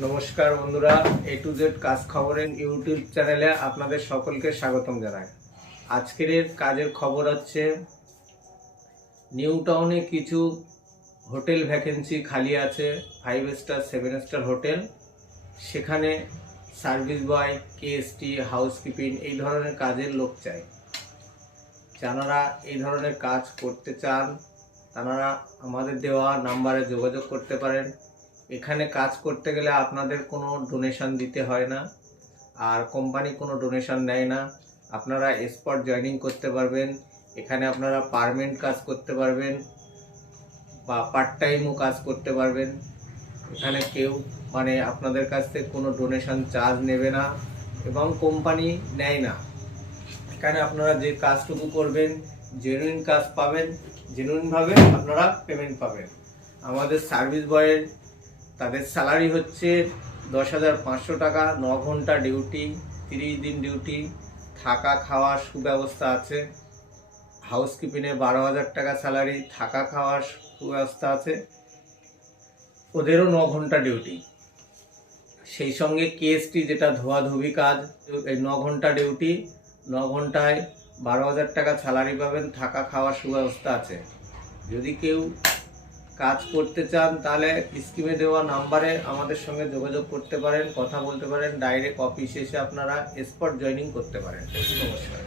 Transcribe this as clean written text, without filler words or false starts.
নমস্কার বন্ধুরা, এ to Z কাজ খবরের ইউটিউব চ্যানেলে আপনাদের সকলকে স্বাগতম জানাই। আজকের কাজের খবর হচ্ছে নিউ টাউনে কিছু হোটেল ভ্যাকেন্সি খালি আছে, 5 স্টার 7 স্টার হোটেল। সেখানে সার্ভিস বয়, কেএসটি, হাউসকিপিং এই ধরনের কাজের লোক চাই। যারা এই ধরনের কাজ করতে চান তারা আমাদের দেওয়া নাম্বারে যোগাযোগ করতে পারেন। এখানে কাজ করতে গেলে আপনাদের কোনো ডোনেশন দিতে হয় না, আর কোম্পানি কোনো ডোনেশন নেয় না। আপনারা স্পট জয়েনিং করতে পারবেন। এখানে আপনারা পার্মানেন্ট কাজ করতে পারবেন বা পার্ট টাইমও কাজ করতে পারবেন। এখানে কেউ আপনাদের কাছ থেকে কোনো ডোনেশন চার্জ নেবে না এবং কোম্পানি নেয় না। এখানে আপনারা যে কাজটুকু করবেন জেনুইন কাজ পাবেন, জেনুইনভাবে আপনারা পেমেন্ট পাবেন। আমাদের সার্ভিস বয়ের তাদের স্যালারি হচ্ছে 10,500 টাকা, 9 ঘন্টা ডিউটি, 30 দিন ডিউটি, থাকা খাওয়ার সুব্যবস্থা আছে। হাউসকিপিংয়ে 12,000 টাকা স্যালারি, থাকা খাওয়ার সুব্যবস্থা আছে। ওদেরও 9 ঘন্টা ডিউটি। সেই সঙ্গে কেএসটি যেটা ধোয়াধুবি কাজ, এই 9 ঘন্টা ডিউটি, 9 ঘন্টায় 12,000 টাকা স্যালারি পাবেন, থাকা খাওয়ার সুব্যবস্থা আছে। যদি কেউ কাজ করতে চান তাহলে স্ক্রিনে দেওয়া নাম্বারে আমাদের সঙ্গে যোগাযোগ করতে পারেন, কথা বলতে পারেন, ডাইরেক্ট অফিসে এসে আপনারা স্পট জয়েনিং করতে পারেন। নমস্কার।